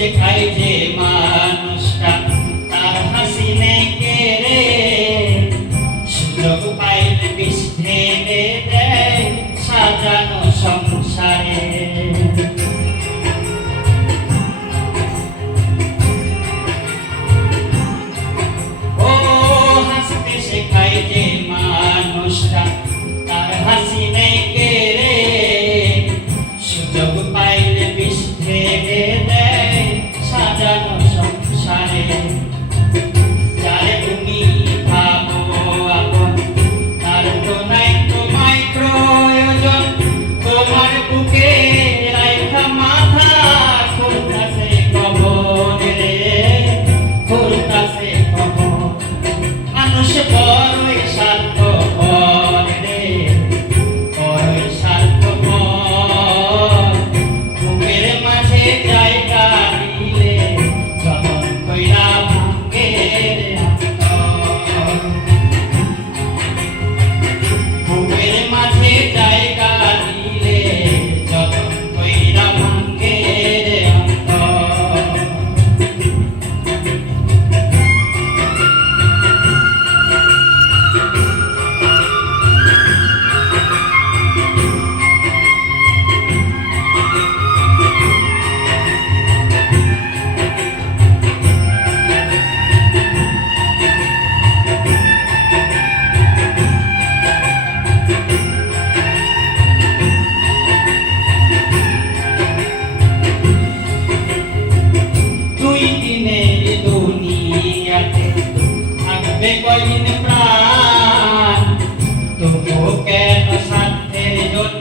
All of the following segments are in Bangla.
শেখায় যে মানুষ। Yeah. থাকবে কয়দিন প্রাণ তবু কেন সাধ্যের জন্য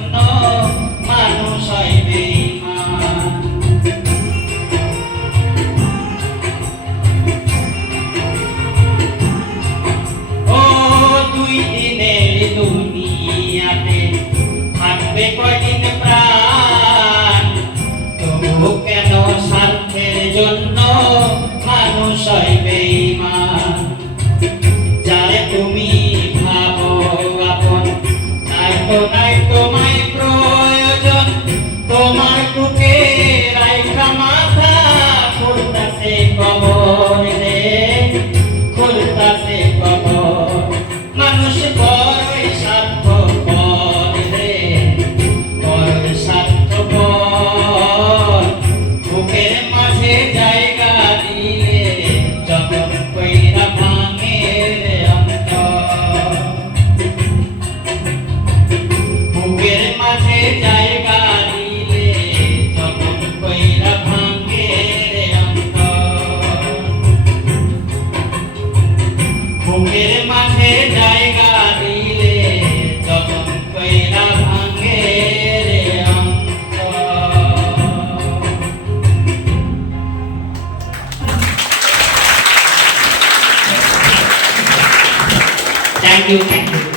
you, thank you.